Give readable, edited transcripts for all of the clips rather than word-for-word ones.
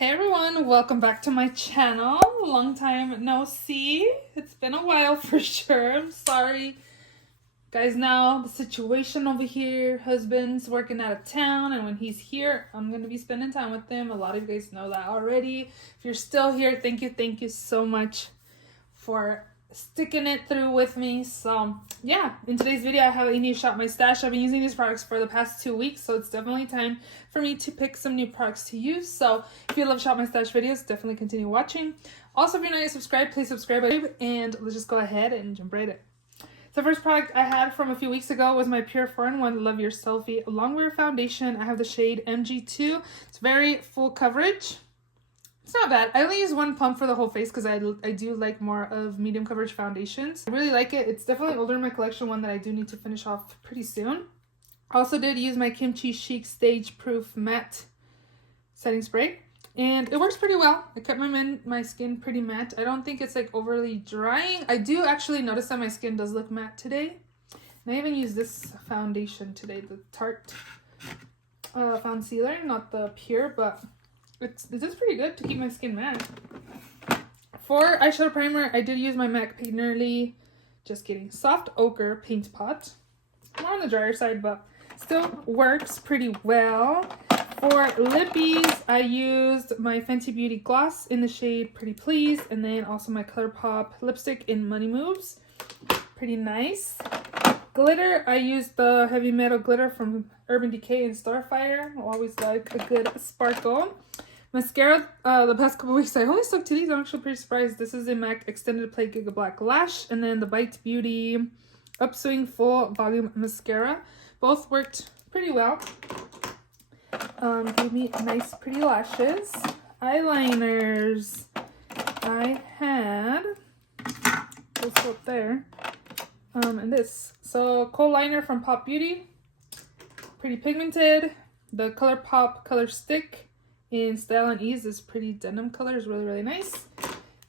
Hey everyone, welcome back to my channel. Long time no see. It's been a while for sure. I'm sorry. Guys, now the situation over here, husband's working out of town, and when he's here, I'm going to be spending time with him. A lot of you guys know that already. If you're still here, thank you so much for sticking it through with me. So yeah, in today's video I have a new shop my stash. I've been using these products for the past 2 weeks, so it's definitely time for me to pick some new products to use. So if you love shop my stash videos, definitely continue watching. Also, if you're not yet subscribed, please subscribe, and let's just go ahead and jump right in. So the first product I had from a few weeks ago was my Pure 4-in-1 Love Your Selfie Longwear Foundation. I have the shade MG2. It's very full coverage. It's not bad. I only use one pump for the whole face because I do like more of medium coverage foundations. I really like it. It's definitely older in my collection, one that I do need to finish off pretty soon. I also did use my Kimchi Chic Stage Proof Matte Setting Spray, and it works pretty well. It kept my skin pretty matte. I don't think it's like overly drying. I do actually notice that my skin does look matte today. And I even used this foundation today, the Tarte Concealer, not the Pure, but it is pretty good to keep my skin matte. For eyeshadow primer, I did use my MAC Painterly, just kidding, Soft Ochre Paint Pot. More on the drier side, but still works pretty well. For lippies, I used my Fenty Beauty Gloss in the shade Pretty Please, and then also my ColourPop lipstick in Money Moves. Pretty nice. Glitter, I used the Heavy Metal Glitter from Urban Decay and Starfire. I always like a good sparkle. Mascara, the past couple weeks I only stuck to these. I'm actually pretty surprised. This is a MAC Extended Play Giga Black Lash, and then the Bite Beauty Upswing Full Volume Mascara. Both worked pretty well. Gave me nice pretty lashes. Eyeliners, I had this up there, and this. So Kohl Liner from Pop Beauty, pretty pigmented. The ColourPop Color Stick in Style and Ease is pretty denim color, is really nice.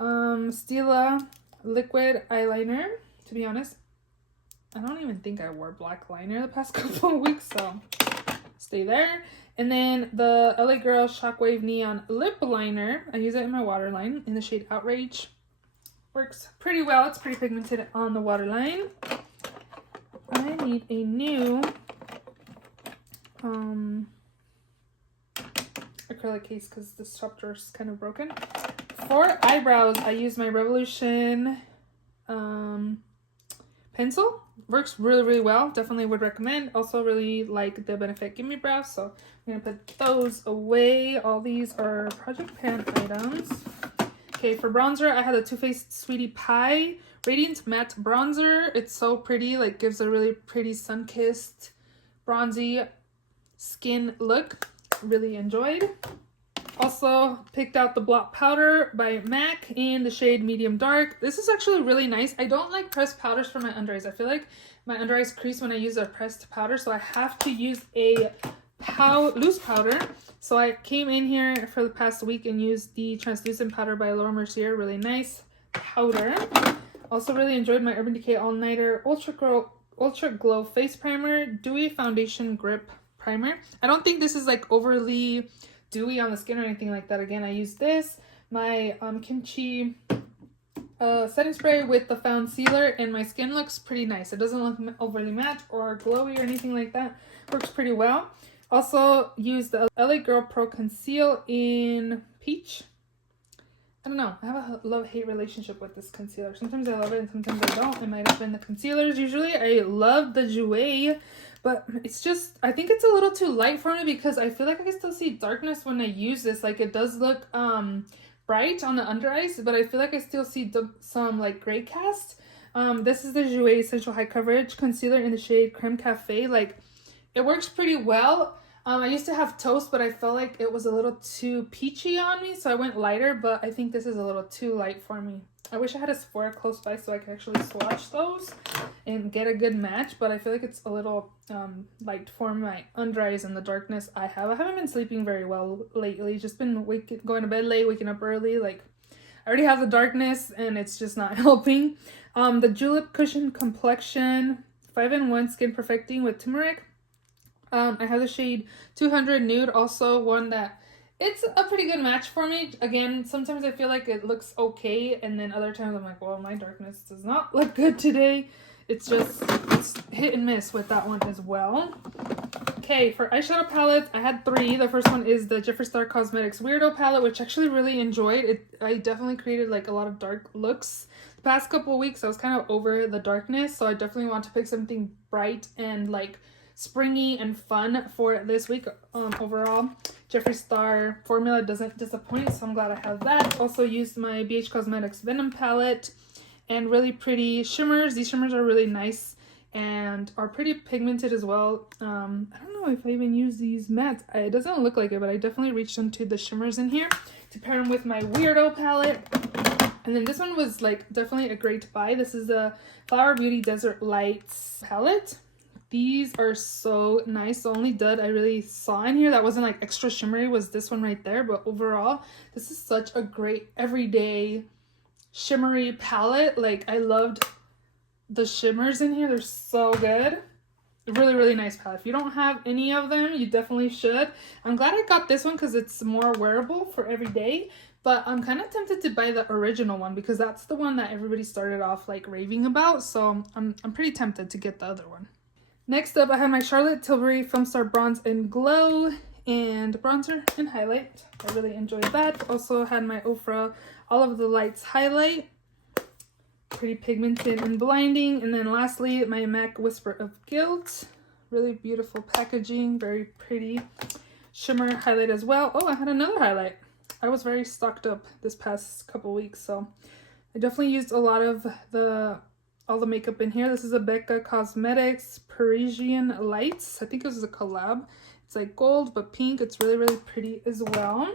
Stila liquid eyeliner. To be honest, I don't even think I wore black liner the past couple of weeks, so stay there. And then the LA Girl Shockwave Neon lip liner. I use it in my waterline in the shade Outrage. Works pretty well. It's pretty pigmented on the waterline. I need a new acrylic case because this top drawer is kind of broken. For eyebrows, I use my Revolution pencil. Works really well. Definitely would recommend. Also really like the Benefit Gimme Brows, so I'm gonna put those away. All these are Project Pan items. Okay, for bronzer, I had the Too Faced Sweetie Pie Radiant Matte Bronzer. It's so pretty, like gives a really pretty sun-kissed, bronzy skin look. Really enjoyed. Also picked out the Blot Powder by MAC in the shade Medium Dark. This is actually really nice. I don't like pressed powders for my under eyes. I feel like my under eyes crease when I use a pressed powder, so I have to use a loose powder. So I came in here for the past week and used the Translucent Powder by Laura Mercier. Really nice powder. Also really enjoyed my Urban Decay All Nighter Ultra Glow Face Primer, Dewy Foundation Grip Primer. I don't think this is like overly dewy on the skin or anything like that. Again, I use this, my Kimchi setting spray with the Found Sealer, and my skin looks pretty nice. It doesn't look overly matte or glowy or anything like that. Works pretty well. Also use the LA Girl Pro Conceal in Peach. I don't know. I have a love-hate relationship with this concealer. Sometimes I love it and sometimes I don't. It might have been the concealers. Usually I love the Jouer, but it's just, I think it's a little too light for me because I feel like I can still see darkness when I use this. Like it does look bright on the under eyes, but I feel like I still see some like gray cast. This is the Jouer Essential High Coverage Concealer in the shade Creme Cafe. Like it works pretty well. I used to have Toast, but I felt like it was a little too peachy on me, so I went lighter, but I think this is a little too light for me. I wish I had a Sephora close by so I could actually swatch those and get a good match, but I feel like it's a little light for my under eyes and the darkness I have. I haven't been sleeping very well lately, just been going to bed late, waking up early. Like I already have the darkness and it's just not helping. The Julep Cushion Complexion 5-in-1 Skin Perfecting with Turmeric. I have the shade 200 Nude, also one that It's a pretty good match for me. Again, sometimes I feel like it looks okay, and then other times I'm like, well, my darkness does not look good today. It's hit and miss with that one as well. Okay, for eyeshadow palettes, I had 3. The first one is the Jeffree Star Cosmetics Weirdo palette, which I actually really enjoyed. I definitely created like a lot of dark looks. The past couple of weeks, I was kind of over the darkness, so I definitely want to pick something bright and like springy and fun for this week. Overall, Jeffree Star formula doesn't disappoint, so I'm glad I have that. Also used my BH Cosmetics Venom palette and really pretty shimmers. These shimmers are really nice and are pretty pigmented as well. I don't know if I even use these mattes. It doesn't look like it, but I definitely reached into the shimmers in here to pair them with my Weirdo palette. And then this one was like definitely a great buy. This is the Flower Beauty Desert Lights palette. These are so nice. The only dud I really saw in here that wasn't like extra shimmery was this one right there. But overall, this is such a great everyday shimmery palette. Like, I loved the shimmers in here. They're so good. Really, really nice palette. If you don't have any of them, you definitely should. I'm glad I got this one because it's more wearable for every day. But I'm kind of tempted to buy the original one because that's the one that everybody started off like raving about. So I'm pretty tempted to get the other one. Next up, I have my Charlotte Tilbury Film Star Bronze and Glow and bronzer and highlight. I really enjoyed that. Also had my Ofra All of the Lights highlight. Pretty pigmented and blinding. And then lastly, my MAC Whisper of Guilt. Really beautiful packaging. Very pretty shimmer highlight as well. Oh, I had another highlight. I was very stocked up this past couple weeks, so I definitely used a lot of all the makeup in here. This is a Becca Cosmetics Parisian Lights. I think this is a collab. It's like gold but pink. It's really, really pretty as well.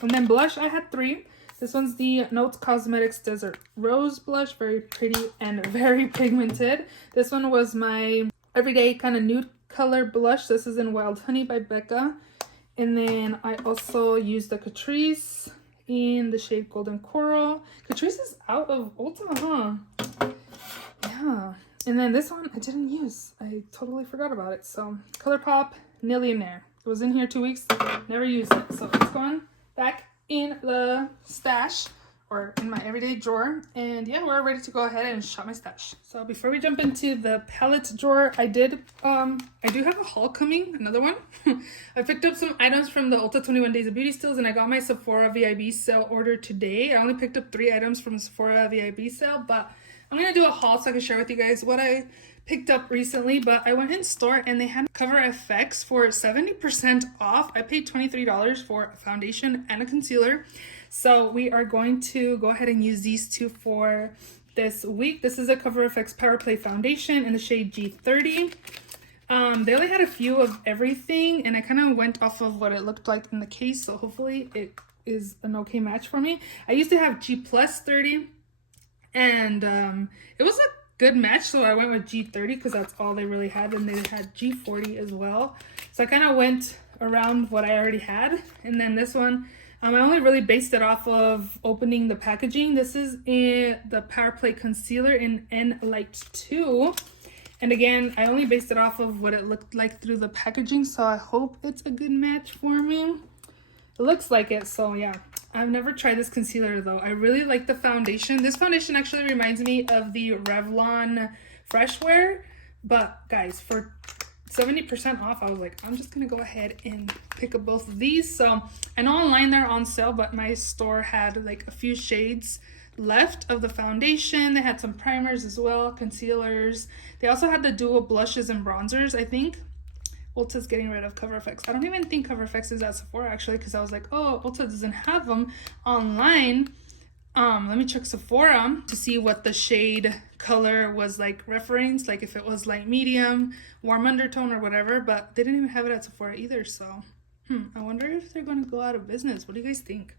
And then blush, I had 3. This one's the Notes Cosmetics Desert Rose blush. Very pretty and very pigmented. This one was my everyday kind of nude color blush. This is in Wild Honey by Becca. And then I also used the Catrice in the shade Golden Coral. Catrice is out of Ulta, huh? Yeah. And then this one I didn't use. I totally forgot about it. So ColourPop Millionaire. It was in here 2 weeks. Never used it. So it's going back in the stash or in my everyday drawer. And yeah, we're ready to go ahead and shop my stash. So before we jump into the palette drawer, I do have a haul coming, another one. I picked up some items from the Ulta 21 Days of Beauty Steals, and I got my Sephora VIB sale order today. I only picked up 3 items from Sephora VIB sale, but I'm gonna do a haul so I can share with you guys what I picked up recently. But I went in store and they had Cover FX for 70% off. I paid $23 for a foundation and a concealer. So we are going to go ahead and use these 2 for this week. This is a Cover FX Power Play Foundation in the shade G30. They only had a few of everything, and I kind of went off of what it looked like in the case, so hopefully it is an okay match for me. I used to have G plus 30, and it was a good match, so I went with G30 because that's all they really had, and they had G40 as well. So I kind of went around what I already had. And then this one, I only really based it off of opening the packaging. This is the Power Play Concealer in N Light 2. And again, I only based it off of what it looked like through the packaging, so I hope it's a good match for me. It looks like it, so yeah. I've never tried this concealer though. I really like the foundation. This foundation actually reminds me of the Revlon Fresh Wear, but guys, for 70% off, I was like, I'm just gonna go ahead and pick up both of these. So I know online they're on sale, but my store had like a few shades left of the foundation. They had some primers as well, concealers. They also had the dual blushes and bronzers, I think. Ulta's getting rid of Cover FX. I don't even think Cover FX is at Sephora actually, because I was like, oh, Ulta doesn't have them online. Let me check Sephora to see what the shade color was like referenced, like if it was light medium, warm undertone or whatever, but they didn't even have it at Sephora either. So I wonder if they're going to go out of business. What do you guys think?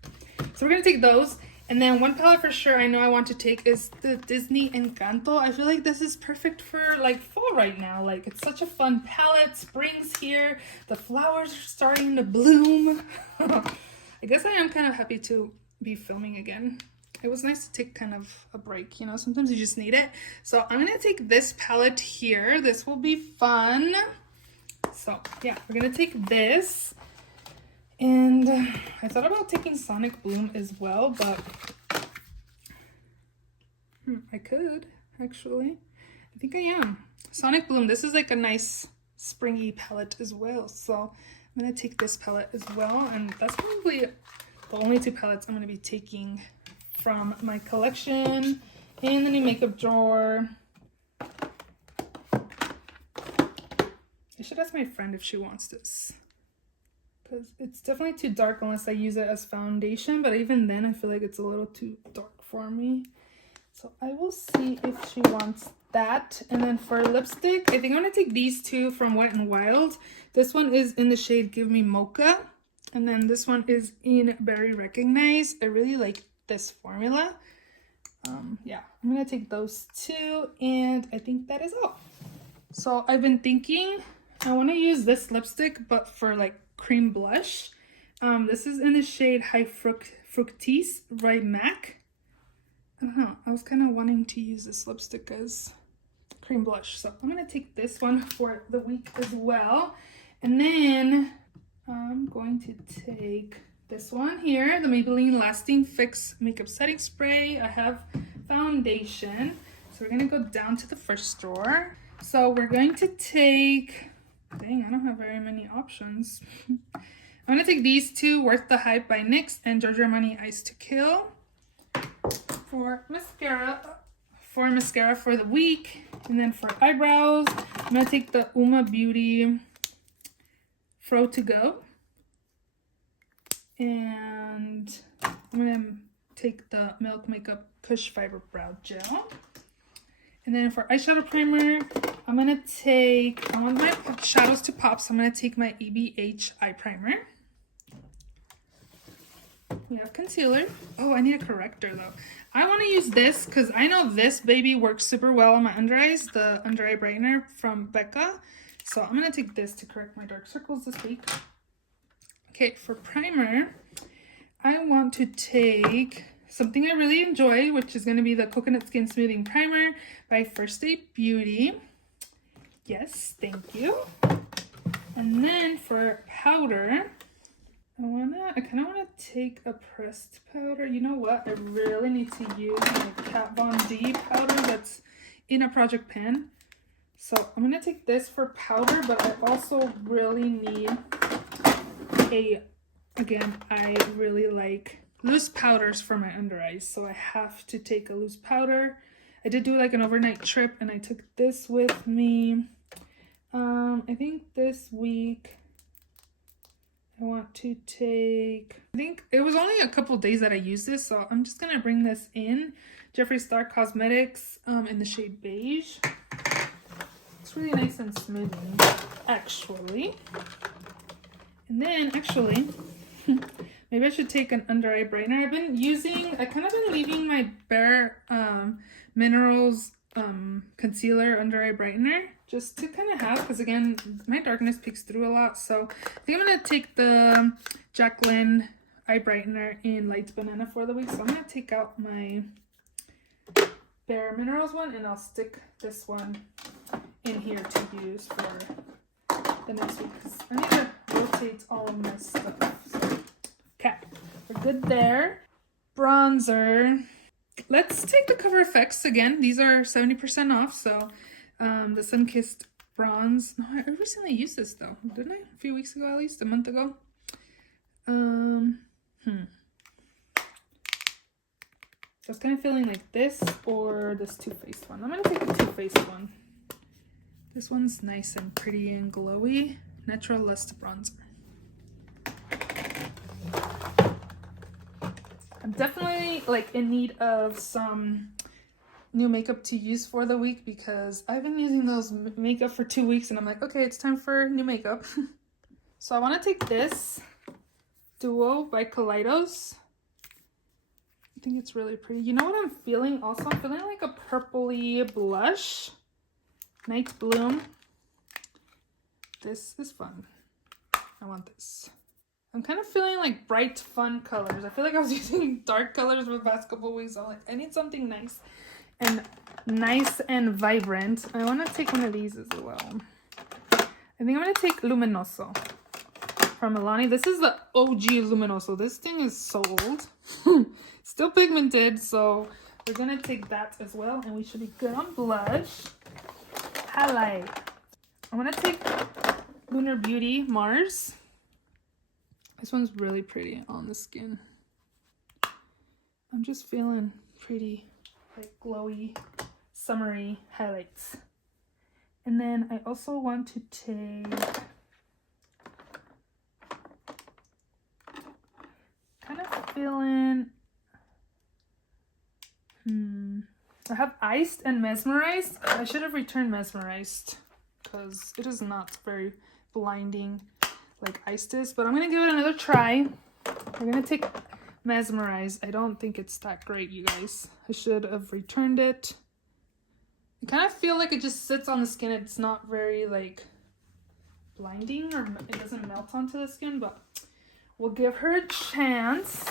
So we're going to take those. And then one palette for sure I know I want to take is the Disney Encanto. I feel like this is perfect for like fall right now. Like, it's such a fun palette. Spring's here. The flowers are starting to bloom. I guess I am kind of happy to be filming again. It was nice to take kind of a break, you know, sometimes you just need it. So I'm going to take this palette here. This will be fun. So yeah, we're going to take this. And I thought about taking Sonic Bloom as well, but I could, actually. I think I am. Sonic Bloom, this is like a nice springy palette as well. So I'm going to take this palette as well. And that's probably the only two palettes I'm going to be taking from my collection in the new makeup drawer. I should ask my friend if she wants this, because it's definitely too dark unless I use it as foundation, but even then I feel like it's a little too dark for me. So I will see if she wants that. And then for lipstick, I think I'm going to take these two from Wet n Wild. This one is in the shade Give Me Mocha, and then this one is in Berry Recognize. I really like this formula. Yeah, I'm going to take those two, and I think that is all. So I've been thinking I want to use this lipstick, but for like cream blush. This is in the shade High Fructise by MAC. I don't know, I was kind of wanting to use this lipstick as cream blush. So I'm going to take this one for the week as well. And then I'm going to take this one here, the Maybelline Lasting Fix Makeup Setting Spray. I have foundation. So we're going to go down to the first drawer. So we're going to take, dang, I don't have very many options. I'm going to take these two, Worth the Hype by NYX and Giorgio Armani Ice to Kill. For mascara for the week. And then for eyebrows, I'm going to take the Uma Beauty Fro to Go. And I'm going to take the Milk Makeup Kush Fiber Brow Gel. And then for eyeshadow primer, I'm going to take, I want my shadows to pop, so I'm going to take my eBates eye primer. We have concealer. Oh, I need a corrector though. I want to use this because I know this baby works super well on my under eyes, the under eye brightener from Becca. So I'm going to take this to correct my dark circles this week. Okay, for primer, I want to take something I really enjoy, which is going to be the Coconut Skin Smoothing Primer by First Aid Beauty. Yes, thank you. And then for powder, I kind of want to take a pressed powder. You know what? I really need to use my Kat Von D powder that's in a project pan. So I'm going to take this for powder, but I also really need I really like loose powders for my under eyes. So I have to take a loose powder. I did do like an overnight trip and I took this with me. I think this week I want to take, I think it was only a couple days that I used this, so I'm just going to bring this in. Jeffree Star Cosmetics in the shade Beige. It's really nice and smoothing, actually. And then, actually, maybe I should take an under eye brightener. I kind of been leaving my Bare Minerals concealer under eye brightener just to kind of have, because again, my darkness peeks through a lot. So I think I'm going to take the Jaclyn eye brightener in Light Banana for the week. So I'm going to take out my Bare Minerals one and I'll stick this one in here to use for the next week. I need to rotate all of my stuff. So, okay, we're good there. Bronzer. Let's take the Cover FX again. These are 70% off. So the Sun-Kissed Bronze. No, I recently used this though, didn't I? A few weeks ago, at least a month ago. I was kind of feeling like this or this Too Faced one. I'm gonna take the Too Faced one. This one's nice and pretty and glowy. Natural Lust Bronzer. I'm definitely like in need of some new makeup to use for the week because I've been using those makeup for 2 weeks and I'm like, okay, it's time for new makeup. So I want to take this Duo by Kaleidos. I think it's really pretty. You know what I'm feeling also? I'm feeling like a purpley blush. Night Bloom. This is fun. I want this. I'm kind of feeling like bright, fun colors. I feel like I was using dark colors for the past couple weeks. So I'm like, I need something nice and vibrant. I want to take one of these as well. I think I'm going to take Luminoso from Milani. This is the OG Luminoso. This thing is so old. Still pigmented, so we're gonna take that as well, and we should be good on blush. Highlight. I'm gonna take Lunar Beauty Mars. This one's really pretty on the skin. I'm just feeling pretty, like glowy, summery highlights. And then I also want to take kind of feeling I have Iced and Mesmerized. I should have returned Mesmerized because it is not very blinding like Iced is, but I'm gonna give it another try. We're gonna take Mesmerized. I don't think it's that great, you guys. I should have returned it. I kind of feel like it just sits on the skin. It's not very like blinding, or it doesn't melt onto the skin, but we'll give her a chance.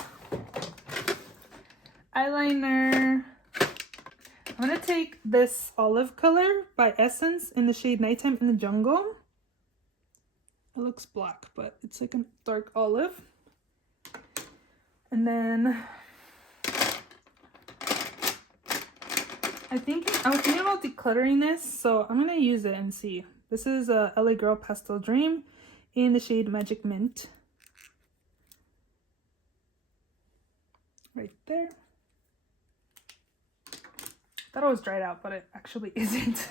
Eyeliner. I'm gonna take this olive color by Essence in the shade Nighttime in the Jungle. It looks black, but it's like a dark olive. And then I was thinking about decluttering this, so I'm gonna use it and see. This is a LA Girl Pastel Dream in the shade Magic Mint. Right there. Thought it was dried out, but it actually isn't.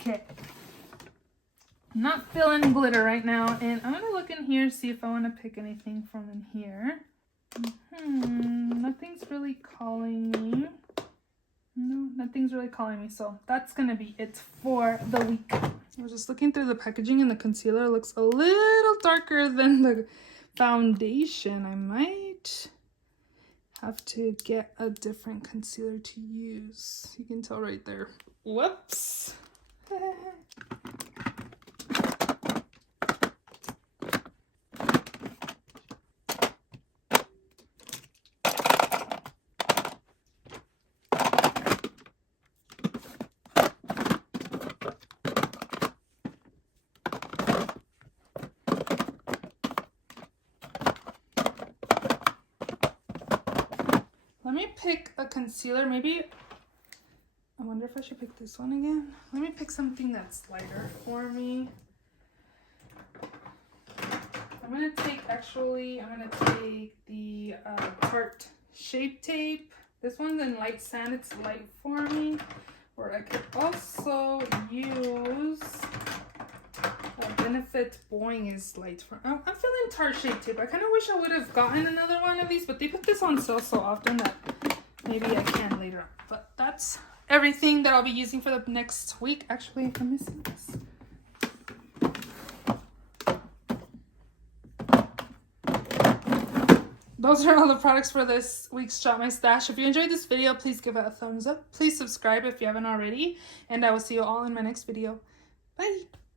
Okay. I'm not feeling glitter right now, and I'm gonna look in here, see if I want to pick anything from in here. Nothing's really calling me. No, nothing's really calling me, so that's gonna be it for the week. I was just looking through the packaging, and the concealer looks a little darker than the foundation. I might have to get a different concealer to use. You can tell right there. Whoops. Let me pick a concealer. Maybe, I wonder if I should pick this one again. Let me pick something that's lighter for me. I'm gonna take the Tarte Shape Tape. This one's in light sand. It's light for me. Or I could also use Benefit Boing is light for. I'm feeling Tarte Shape Tape. I kind of wish I would have gotten another one of these, but they put this on sale so often that maybe I can later on. But that's everything that I'll be using for the next week. Actually, I'm missing this. Those are all the products for this week's Shop My Stash. If you enjoyed this video, please give it a thumbs up. Please subscribe if you haven't already. And I will see you all in my next video. Bye!